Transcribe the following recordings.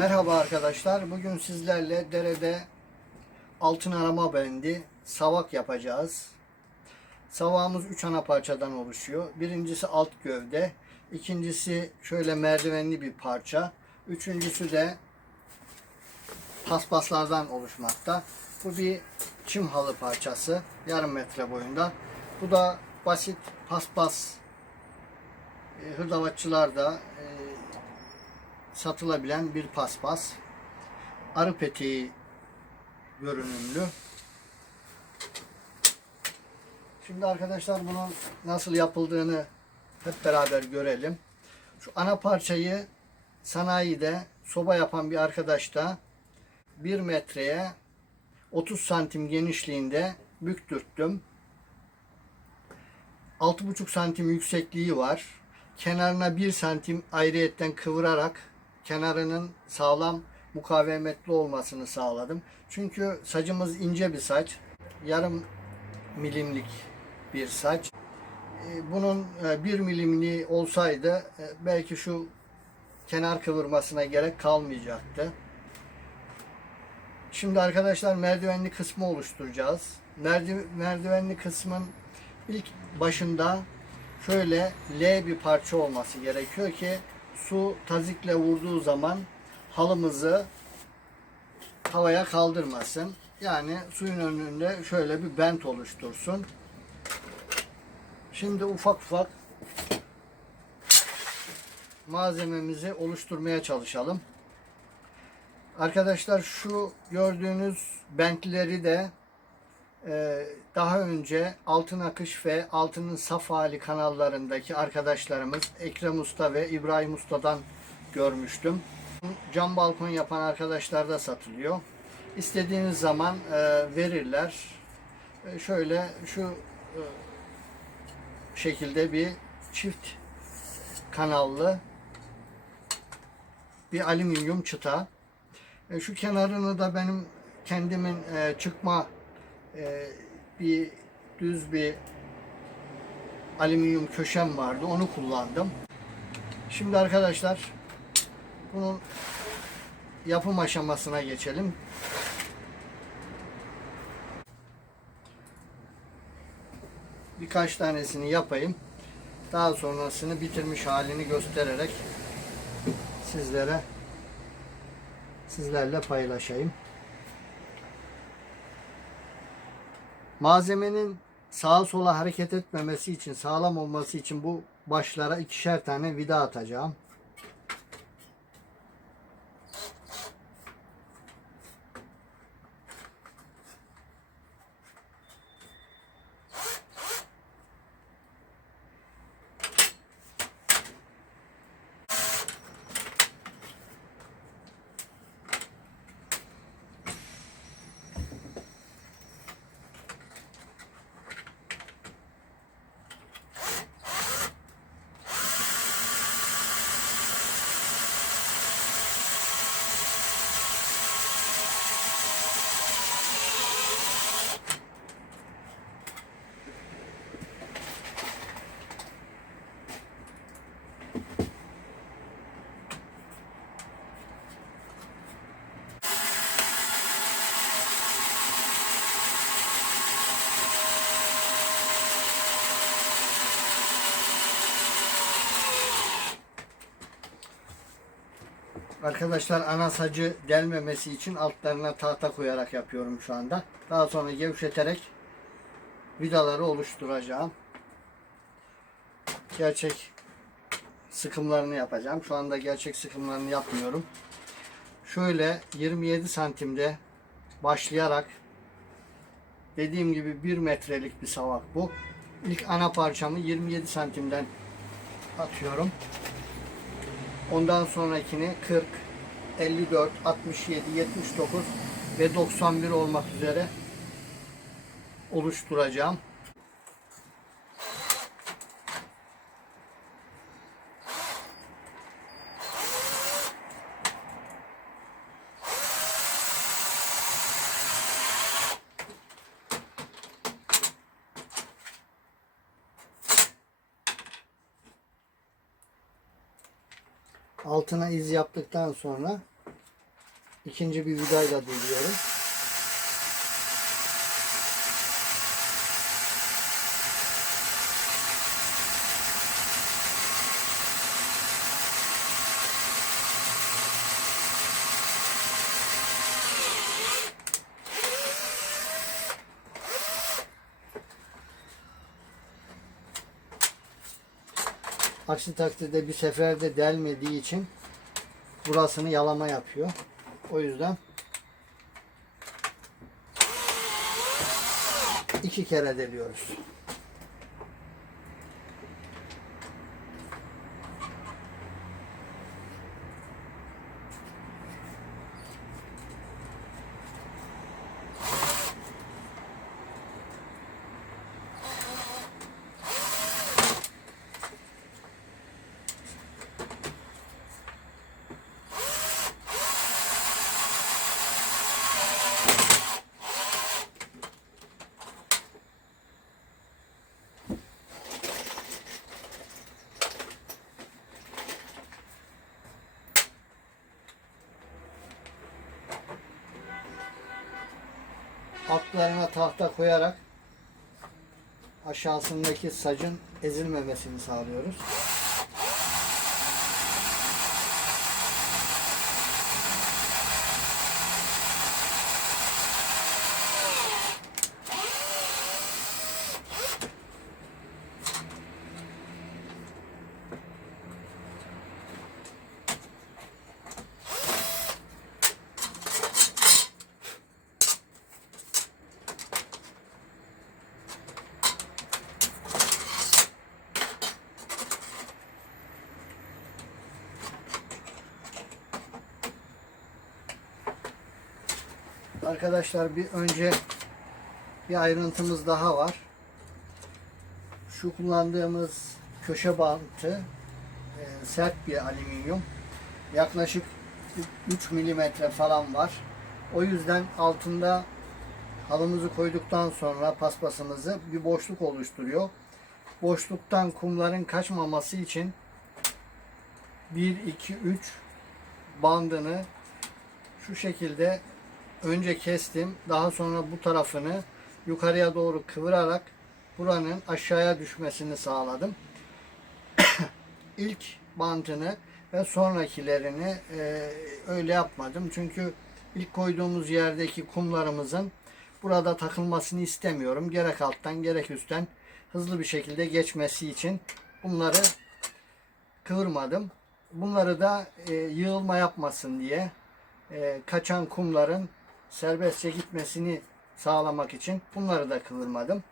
Merhaba arkadaşlar. Bugün sizlerle derede altın arama bendi savak yapacağız. Savağımız 3 ana parçadan oluşuyor. Birincisi alt gövde, ikincisi şöyle merdivenli bir parça, üçüncüsü de paspaslardan oluşmakta. Bu bir çim halı parçası, yarım metre boyunda. Bu da basit paspas e, hırdavatçılarda e, satılabilen bir paspas. Arı peteği görünümlü. Şimdi arkadaşlar bunun nasıl yapıldığını hep beraber görelim. Şu ana parçayı sanayide soba yapan bir arkadaş da 1 metreye 30 santim genişliğinde büktürttüm. 6,5 santim yüksekliği var. Kenarına 1 santim ayrıyetten kıvırarak kenarının sağlam mukavemetli olmasını sağladım. Çünkü sacımız ince bir saç. Yarım milimlik bir saç. Ee, Bunun e, bir milimliği olsaydı e, belki şu kenar kıvırmasına gerek kalmayacaktı. Şimdi arkadaşlar merdivenli kısmı oluşturacağız. Merdi- Merdivenli kısmın ilk başında şöyle L bir parça olması gerekiyor ki su tazikle vurduğu zaman halımızı havaya kaldırmasın. Yani suyun önünde şöyle bir bent oluştursun. Şimdi ufak ufak malzememizi oluşturmaya çalışalım. Arkadaşlar şu gördüğünüz bentleri de daha önce Altın Akış ve Altının Saf Hali kanallarındaki arkadaşlarımız Ekrem Usta ve İbrahim Usta'dan görmüştüm. Cam balkon yapan arkadaşlar da satılıyor. İstediğiniz zaman e, verirler. E, şöyle şu e, şekilde bir çift kanallı bir alüminyum çıta. Şu kenarını da benim kendimin çıkma e, bir düz bir alüminyum köşem vardı. Onu kullandım. Şimdi arkadaşlar bunun yapım aşamasına geçelim. Birkaç tanesini yapayım. Daha sonrasını bitirmiş halini göstererek sizlere sizlerle paylaşayım. Malzemenin sağa sola hareket etmemesi için, sağlam olması için bu başlara ikişer tane vida atacağım. Arkadaşlar ana sacı delmemesi için altlarına tahta koyarak yapıyorum şu anda. Daha sonra gevşeterek vidaları oluşturacağım. Gerçek sıkımlarını yapacağım. Şu anda gerçek sıkımlarını yapmıyorum. Şöyle 27 santimde başlayarak dediğim gibi 1 metrelik bir savak bu. İlk ana parçamı 27 santimden atıyorum. Ondan sonrakini 40, 54, 67, 79 ve 91 olmak üzere oluşturacağım. Altına iz yaptıktan sonra ikinci bir vidayla doluyorum. Aksi takdirde bir seferde delmediği için burasını yalama yapıyor. O yüzden iki kere deliyoruz. Altlarına tahta koyarak aşağısındaki sacın ezilmemesini sağlıyoruz. Arkadaşlar bir önce bir ayrıntımız daha var. Şu kullandığımız köşe bantı e, sert bir alüminyum. Yaklaşık 3 milimetre falan var. O yüzden altında halımızı koyduktan sonra paspasımızı bir boşluk oluşturuyor. Boşluktan kumların kaçmaması için 1 2 3 bandını şu şekilde önce kestim. Daha sonra bu tarafını yukarıya doğru kıvırarak buranın aşağıya düşmesini sağladım. İlk bantını ve sonrakilerini e, öyle yapmadım. Çünkü ilk koyduğumuz yerdeki kumlarımızın burada takılmasını istemiyorum. Gerek alttan gerek üstten hızlı bir şekilde geçmesi için bunları kıvırmadım. Bunları da e, yığılma yapmasın diye e, kaçan kumların serbestçe gitmesini sağlamak için bunları da kıvırmadım.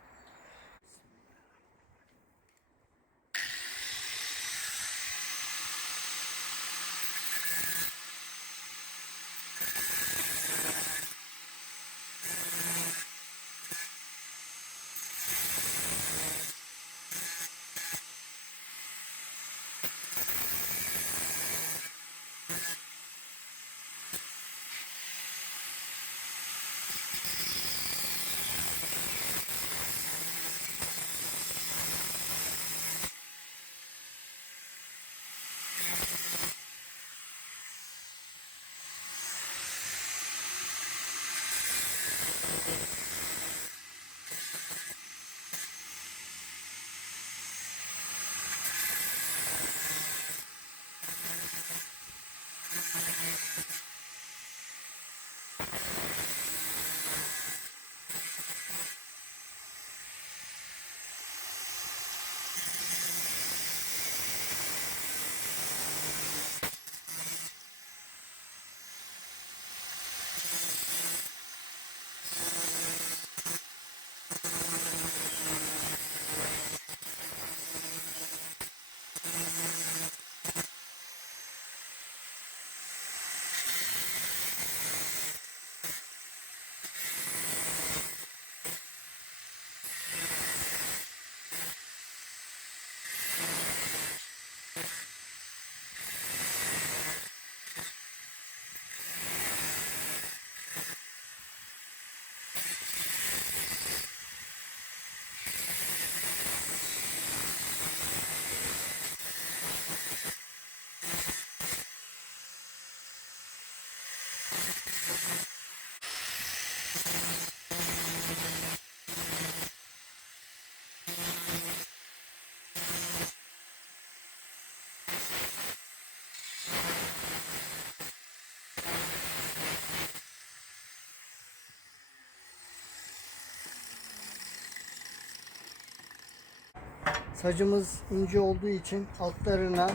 Sacımız ince olduğu için altlarına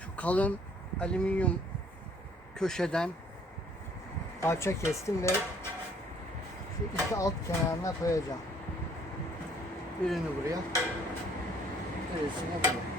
şu kalın alüminyum köşeden parça kestim ve şu iki alt kenarına koyacağım. Birini buraya, birisini buraya.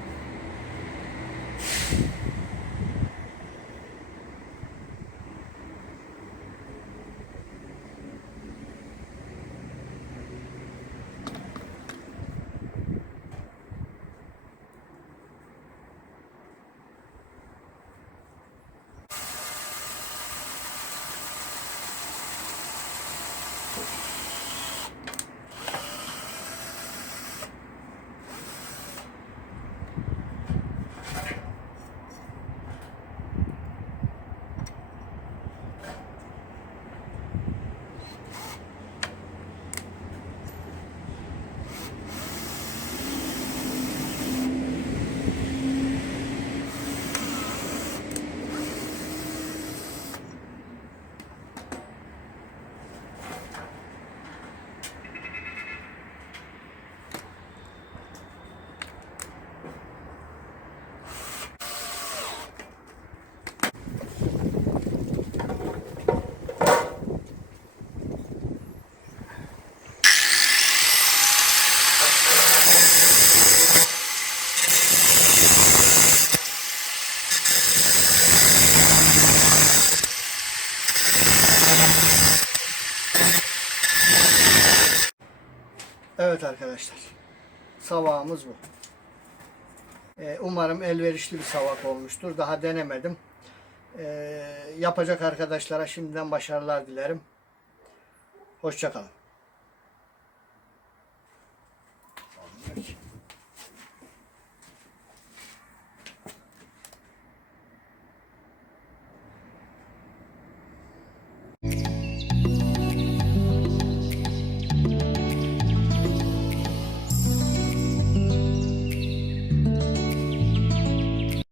Evet arkadaşlar. Savağımız bu. Ee, umarım elverişli bir savak olmuştur. Daha denemedim. Ee, yapacak arkadaşlara şimdiden başarılar dilerim. Hoşçakalın.